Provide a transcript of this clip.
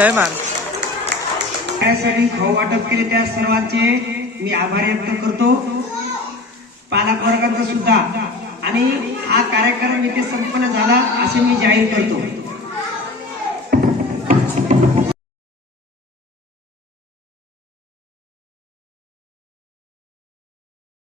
जय महाराज त्यासाठी खाऊ वाटप केले त्या सर्वांचे. मी आभार व्यक्त करतो. पालक वर्गाचा सुद्धा. आणि हा कार्यक्रम इथे संपन्न झाला असे मी जाहीर करतो.